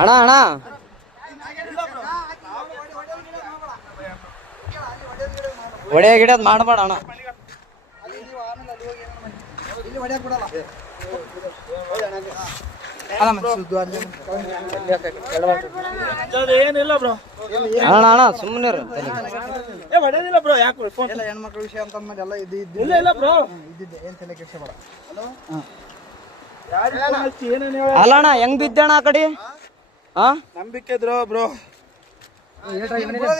ಅಣ್ಣ ಅಣ್ಣ ಹೊಡೆಯ ಗಿಡದ್ ಮಾಡಬೇಡ ಅಣ್ಣ. ಏನಿಲ್ಲ ಬ್ರೋ, ಅಣ್ಣ ಅಣ್ಣ ಸುಮ್ಮನೆ ಹೊಡೆದಿಲ್ಲ ಬ್ರೋ. ಯಾಕೆ ಹೆಣ್ಮಕ್ಳ ವಿಷಯ ಅಂತಂದ್ಮೇಲೆ ಎಲ್ಲ ಇಲ್ಲ ಇಲ್ಲ ಬ್ರೋ, ಇದ್ದಿದ್ದೆ ಏನ್ ತಲೆ ಕೆಡ್ಸ್ಕೊಬೇಡ. ಏನೇನು ಅಲ್ಲ ಅಣ್ಣ ಹೆಂಗ್ ಬಿದ್ದಣ್ಣ ಆ ಕಡೆ? ಹಾ ನಂಬಿಕೆ ಇದ್ರು ಬ್ರೋ.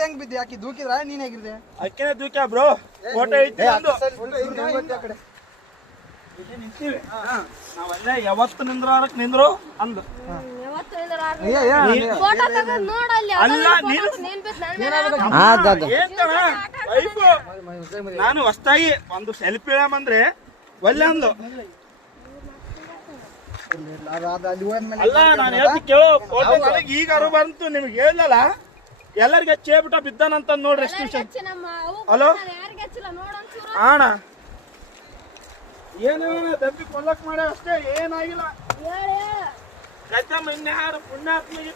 ಹೆಂಗ್ ಬಿದ್ದೆ? ಯಾಕೆ ದೂಕಿದ್ರ ನೀನ್ ಹೇಗಿದ್ದೆ? ಅಕ್ಕೇನೆ ದೂಕ್ಯ ಬ್ರೋ. ಫೋಟೋ ಐತಿ ಒಂದು. ನಿಂತೀವಿ ನಾವೆಲ್ಲ ಯಾವತ್ತು ನಿಂದ್ರಾರಕ್ ನಿಂದ್ರು ಅಂದು. ಅಲ್ಲ ನಾನು ಹೊಸ್ತಾಗಿ ಒಂದು ಸೆಲ್ಫಿ ಅಂದ್ರೆ ಒಳ್ಳೆ ಅಂದು. ಅಲ್ಲ ನಾನು ಹೇಳ್ತಿ ಕೇಳೋ, ಫೋಟೋ ನನಗೆ ಈಗ ಅರು ಬಂತು, ನಿಮ್ಗೆ ಹೇಳಲ್ಲ ಎಲ್ಲರಿಗೆ ಚೇಬಿಟ ಬಿದ್ದಾನಂತ ನೋಡ್ರಿ. ಎಷ್ಟು ವಿಷಯ. ಹಲೋ ಅಣ್ಣ, ಏನೇನ ದಬ್ಬಿ ಕೊಲ್ಲಕ್ ಮಾಡ ಅಷ್ಟೇ, ಏನಾಗಿಲ್ಲ. ಗದ್ದಮ್ಮ ಇನ್ಯಾರು ಪುಣ್ಯಾತ್ಮಿಗೆ